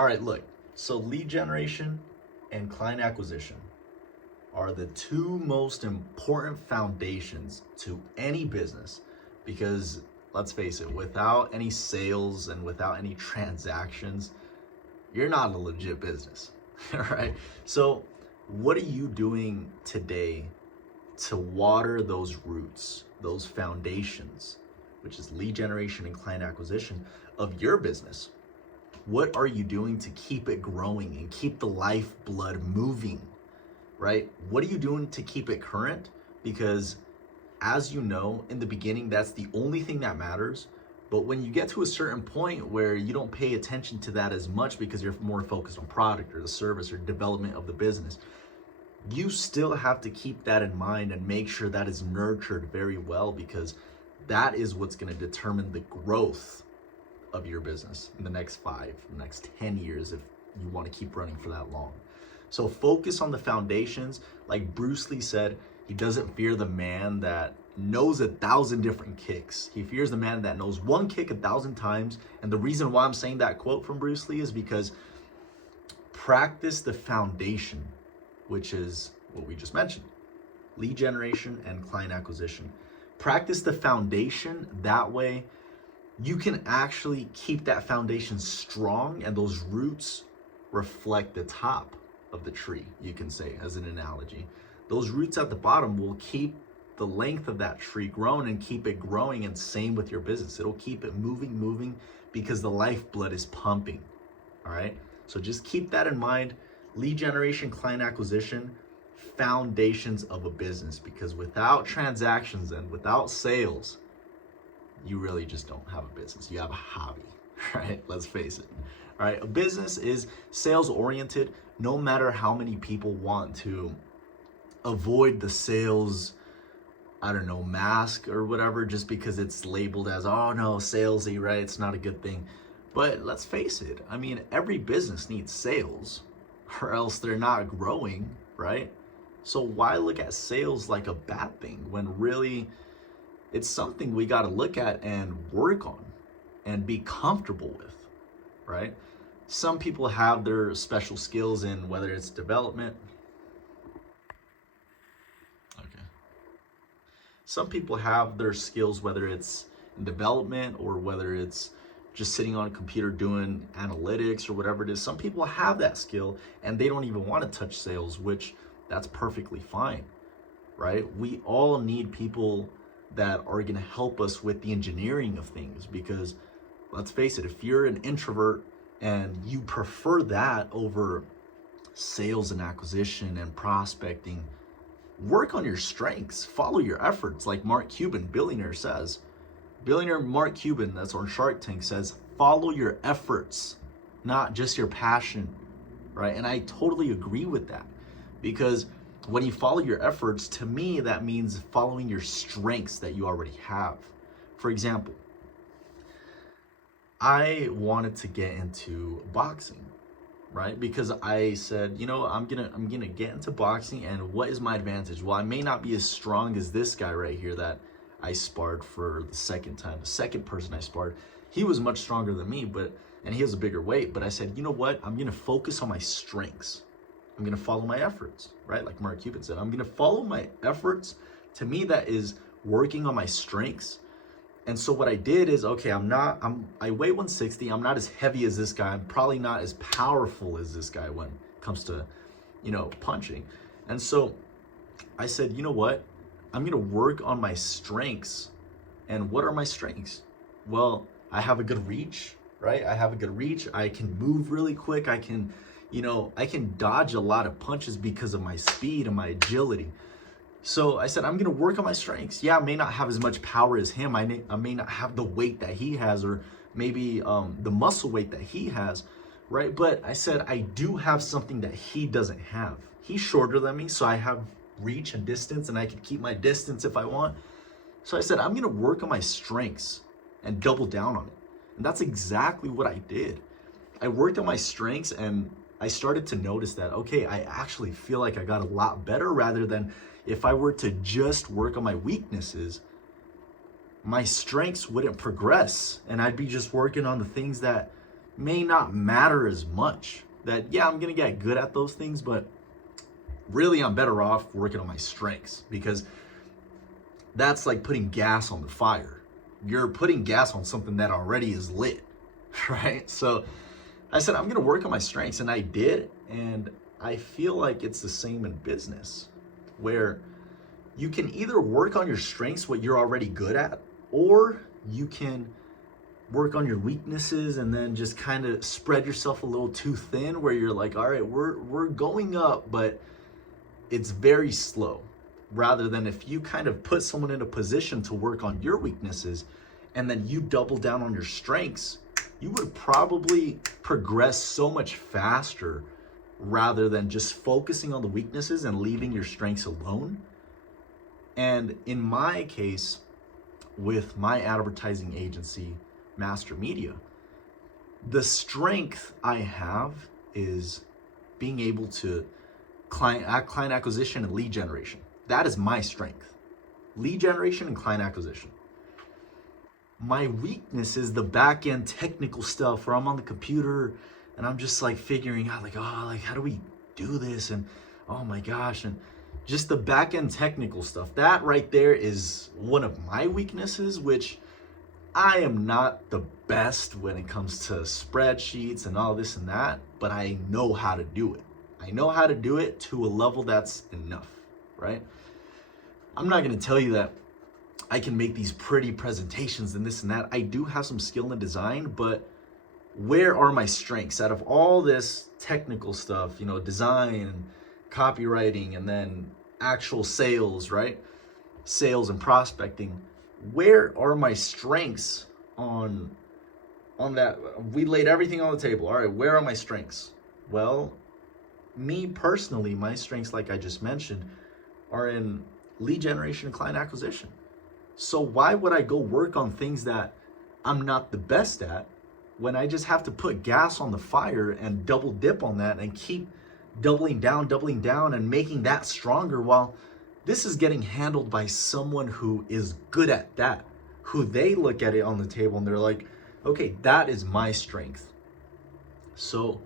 All right, look, so lead generation and client acquisition are the two most important foundations to any business because let's face it, without any sales and without any transactions, you're not a legit business. All right. So, what are you doing today to water those roots, those foundations, which is lead generation and client acquisition of your business? What are you doing to keep it growing and keep the lifeblood moving, right? What are you doing to keep it current? Because as you know, in the beginning, that's the only thing that matters. But when you get to a certain point where you don't pay attention to that as much because you're more focused on product or the service or development of the business, you still have to keep that in mind and make sure that is nurtured very well, because that is what's going to determine the growth of your business in the next 5, next 10 years if you want to keep running for that long. So focus on the foundations. Like Bruce Lee said, he doesn't fear the man that knows 1,000 different kicks. He fears the man that knows one kick 1,000 times. And the reason why I'm saying that quote from Bruce Lee is because practice the foundation, which is what we just mentioned, lead generation and client acquisition. Practice the foundation. That way you can actually keep that foundation strong and those roots reflect the top of the tree, you can say, as an analogy. Those roots at the bottom will keep the length of that tree growing and keep it growing, and same with your business. It'll keep it moving because the lifeblood is pumping, all right? So just keep that in mind. Lead generation, client acquisition, foundations of a business, because without transactions and without sales, you really just don't have a business. You have a hobby, right? Let's face it. All right, a business is sales oriented. No matter how many people want to avoid the sales, I don't know, mask or whatever, just because it's labeled as, oh no, salesy, right? It's not a good thing. But let's face it. I mean, every business needs sales or else they're not growing, right? So why look at sales like a bad thing when really it's something we got to look at and work on and be comfortable with, right? Some people have their special skills in whether it's development. Okay. Some people have their skills, whether it's in development or whether it's just sitting on a computer doing analytics or whatever it is. Some people have that skill and they don't even want to touch sales, which that's perfectly fine, right? We all need people that are going to help us with the engineering of things, because let's face it, if you're an introvert and you prefer that over sales and acquisition and prospecting, work on your strengths, follow your efforts. Like Mark Cuban, billionaire Mark Cuban, that's on Shark Tank, says, follow your efforts, not just your passion, right? And I totally agree with that, because when you follow your efforts, to me, that means following your strengths that you already have. For example, I wanted to get into boxing, right? Because I said, you know, I'm gonna get into boxing, and what is my advantage? Well, I may not be as strong as this guy right here that I sparred for the second time. The second person I sparred, he was much stronger than me, and he has a bigger weight. But I said, you know what? I'm gonna focus on my strengths. I'm going to follow my efforts, right? Like Mark Cuban said, I'm going to follow my efforts. To me, that is working on my strengths. And so what I did is, okay, I weigh 160. I'm not as heavy as this guy. I'm probably not as powerful as this guy when it comes to, punching. And so I said, you know what? I'm going to work on my strengths. And what are my strengths? Well, I have a good reach, right? I have a good reach. I can move really quick. I can dodge a lot of punches because of my speed and my agility. So I said, I'm going to work on my strengths. Yeah, I may not have as much power as him. I may not have the weight that he has, or maybe the muscle weight that he has, right? But I said, I do have something that he doesn't have. He's shorter than me, so I have reach and distance, and I can keep my distance if I want. So I said, I'm going to work on my strengths and double down on it. And that's exactly what I did. I worked on my strengths, and I started to notice that, okay, I actually feel like I got a lot better, rather than if I were to just work on my weaknesses, my strengths wouldn't progress, and I'd be just working on the things that, may not matter as much. That, yeah, I'm gonna get good at those things, but really I'm better off working on my strengths, because that's like putting gas on the fire. You're putting gas on something that already is lit, right? So I said, I'm gonna work on my strengths, and I did. And I feel like it's the same in business, where you can either work on your strengths, what you're already good at, or you can work on your weaknesses and then just kind of spread yourself a little too thin, where you're like, all right, we're going up, but it's very slow. Rather than if you kind of put someone in a position to work on your weaknesses and then you double down on your strengths, you would probably progress so much faster, rather than just focusing on the weaknesses and leaving your strengths alone. And in my case, with my advertising agency, Master Media, the strength I have is being able to client acquisition and lead generation. That is my strength. Lead generation and client acquisition. My weakness is the back end technical stuff, where I'm on the computer and I'm just like figuring out like, oh, like how do we do this? And oh my gosh, and just the back end technical stuff. That right there is one of my weaknesses, which I am not the best when it comes to spreadsheets and all this and that, but I know how to do it. I know how to do it to a level that's enough, right? I'm not going to tell you that I can make these pretty presentations and this and that. I do have some skill in design, but where are my strengths? Out of all this technical stuff, you know, design and copywriting and then actual sales, right? Sales and prospecting. Where are my strengths on that? We laid everything on the table. All right, where are my strengths? Well, me personally, my strengths, like I just mentioned, are in lead generation and client acquisition. So why would I go work on things that I'm not the best at, when I just have to put gas on the fire and double dip on that and keep doubling down and making that stronger, while this is getting handled by someone who is good at that, who they look at it on the table and they're like, okay, that is my strength. So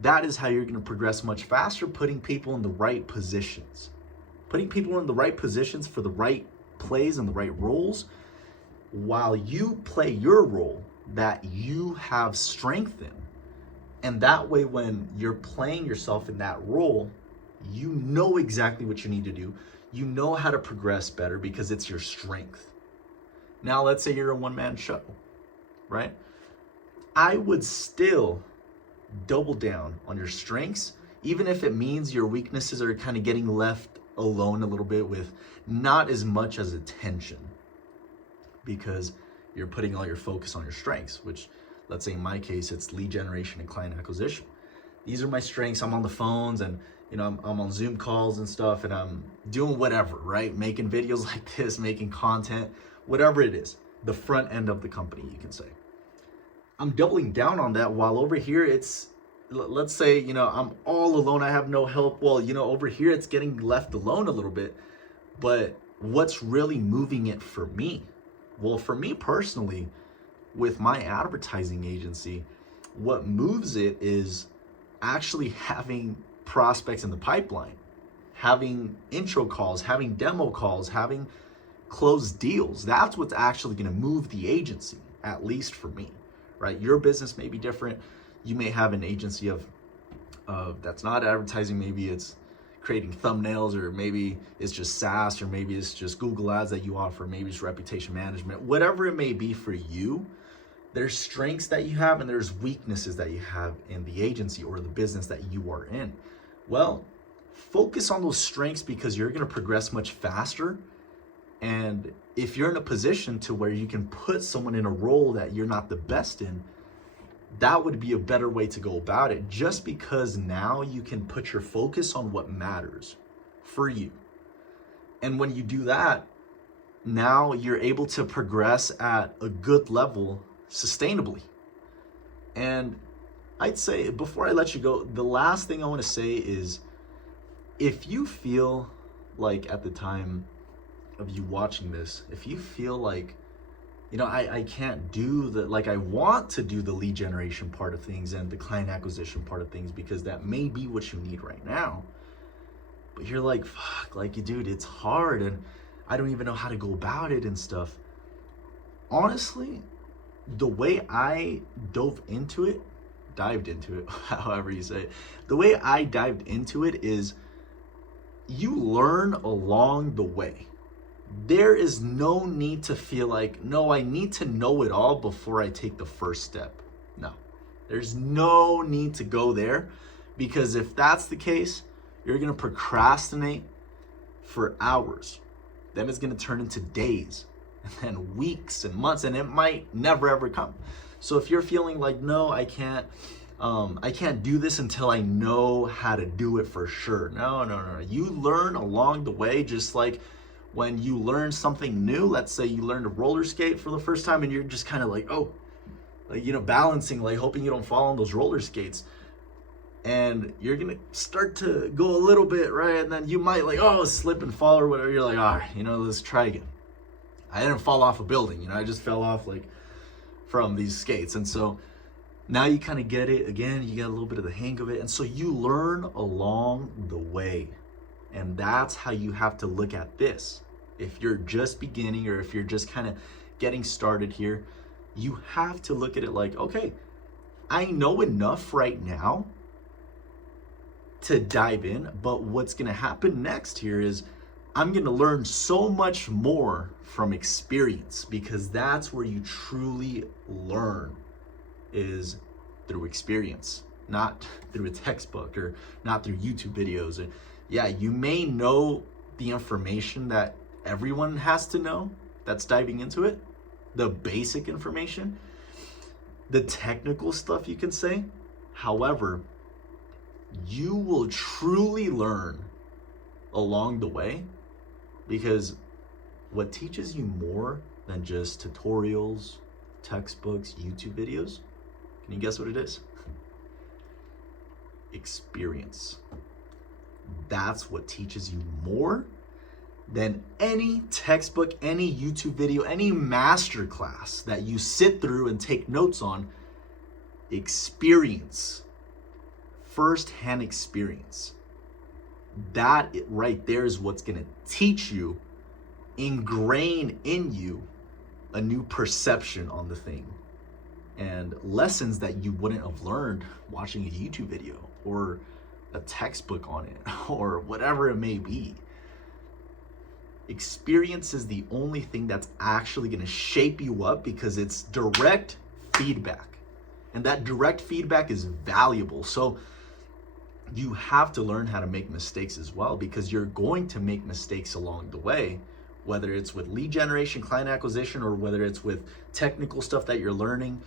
that is how you're going to progress much faster, putting people in the right positions. Putting people in the right positions for the right plays and the right roles, while you play your role that you have strength in. And that way, when you're playing yourself in that role, you know exactly what you need to do. You know how to progress better because it's your strength. Now, let's say you're a one-man show, right? I would still double down on your strengths, even if it means your weaknesses are kind of getting left alone a little bit with not as much as attention, because you're putting all your focus on your strengths, which, let's say in my case, it's lead generation and client acquisition. These are my strengths. I'm on the phones and, you know, I'm on Zoom calls and stuff, and I'm doing whatever, right? Making videos like this, making content, whatever it is, the front end of the company, you can say. I'm doubling down on that, while over here it's, let's say, you know, I'm all alone, I have no help. Well, you know, over here it's getting left alone a little bit, but what's really moving it for me? Well, for me personally, with my advertising agency, what moves it is actually having prospects in the pipeline, having intro calls, having demo calls, having closed deals. That's what's actually going to move the agency, at least for me, right? Your business may be different. You may have an agency of that's not advertising. Maybe it's creating thumbnails, or maybe it's just SaaS, or maybe it's just Google Ads that you offer. Maybe it's reputation management. Whatever it may be for you, there's strengths that you have and there's weaknesses that you have in the agency or the business that you are in. Well, focus on those strengths, because you're going to progress much faster. And if you're in a position to where you can put someone in a role that you're not the best in, that would be a better way to go about it, just because now you can put your focus on what matters for you. And when you do that, now you're able to progress at a good level sustainably. And I'd say, before I let you go, the last thing I want to say is, if you feel like at the time of you watching this, if you feel like, I can't do I want to do the lead generation part of things and the client acquisition part of things because that may be what you need right now. But you're like, fuck, dude, it's hard and I don't even know how to go about it and stuff. Honestly, the way I dived into it, however you say it, the way I dived into it is you learn along the way. There is no need to feel like, no, I need to know it all before I take the first step. No, there's no need to go there, because if that's the case, you're gonna procrastinate for hours. Then it's gonna turn into days, and then weeks and months, and it might never ever come. So if you're feeling like, no, I can't do this until I know how to do it for sure. No. You learn along the way, just like when you learn something new. Let's say you learn to roller skate for the first time and you're just kind of like, balancing, hoping you don't fall on those roller skates. And you're gonna start to go a little bit, right? And then you might slip and fall or whatever. You're like, all right, let's try again. I didn't fall off a building, I just fell off from these skates. And so now you kind of get it again, you get a little bit of the hang of it. And so you learn along the way. And that's how you have to look at this. If you're just beginning or if you're just kind of getting started here, you have to look at it like, okay, I know enough right now to dive in, but what's going to happen next here is I'm going to learn so much more from experience, because that's where you truly learn, is through experience, not through a textbook or not through YouTube videos. Yeah, you may know the information that everyone has to know that's diving into it, the basic information, the technical stuff you can say. However, you will truly learn along the way, because what teaches you more than just tutorials, textbooks, YouTube videos, can you guess what it is? Experience. That's what teaches you more than any textbook, any YouTube video, any masterclass that you sit through and take notes on. Experience. First-hand experience. That right there is what's going to teach you, ingrain in you a new perception on the thing, and lessons that you wouldn't have learned watching a YouTube video or a textbook on it or whatever it may be. Experience is the only thing that's actually going to shape you up, because it's direct feedback, and that direct feedback is valuable. So you have to learn how to make mistakes as well, because you're going to make mistakes along the way, whether it's with lead generation, client acquisition, or whether it's with technical stuff that you're learning,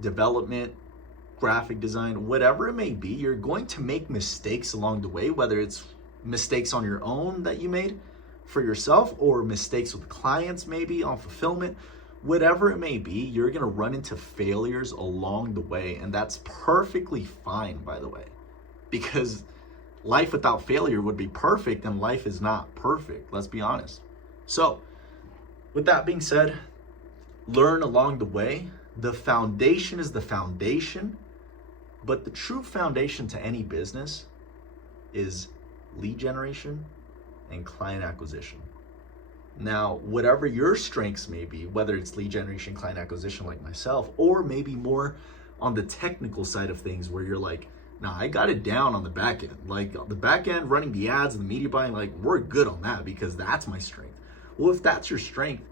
development, graphic design, whatever it may be. You're going to make mistakes along the way, whether it's mistakes on your own that you made for yourself, or mistakes with clients maybe on fulfillment, whatever it may be. You're going to run into failures along the way, and that's perfectly fine, by the way, because life without failure would be perfect, and life is not perfect, let's be honest. So with that being said, learn along the way. The foundation is the foundation, but the true foundation to any business is lead generation and client acquisition. Now, whatever your strengths may be, whether it's lead generation, client acquisition like myself, or maybe more on the technical side of things where you're like, nah, I got it down on the back end. The back end, running the ads and the media buying, we're good on that because that's my strength. Well, if that's your strength,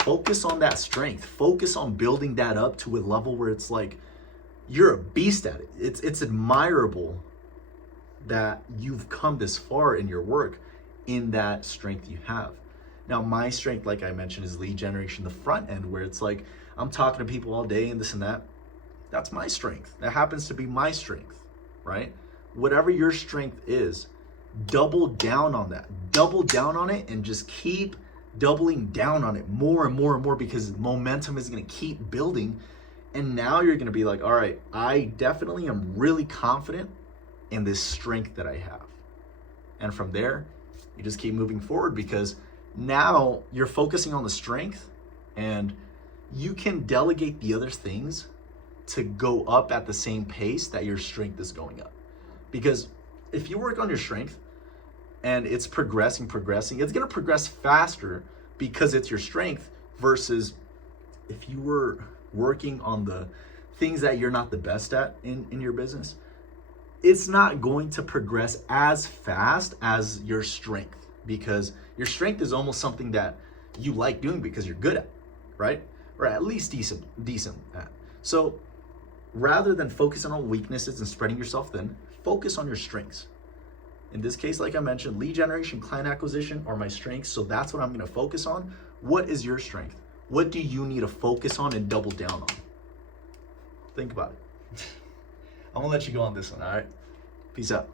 focus on that strength. Focus on building that up to a level where it's you're a beast at it. It's admirable that you've come this far in your work in that strength you have. Now, my strength, like I mentioned, is lead generation, the front end, where it's I'm talking to people all day and this and that. That's my strength. That happens to be my strength, right? Whatever your strength is, double down on that. Double down on it and just keep doubling down on it more and more and more, because momentum is going to keep building. And now you're going to be like, all right, I definitely am really confident in this strength that I have. And from there, you just keep moving forward, because now you're focusing on the strength and you can delegate the other things to go up at the same pace that your strength is going up. Because if you work on your strength and it's progressing, it's gonna progress faster because it's your strength versus if you were working on the things that you're not the best at in your business, it's not going to progress as fast as your strength, because your strength is almost something that you like doing because you're good at, right? Or at least decent at. So rather than focusing on weaknesses and spreading yourself thin, focus on your strengths. In this case, like I mentioned, lead generation, client acquisition are my strengths, so that's what I'm gonna focus on. What is your strength? What do you need to focus on and double down on? Think about it. I'm gonna let you go on this one, all right? Peace out.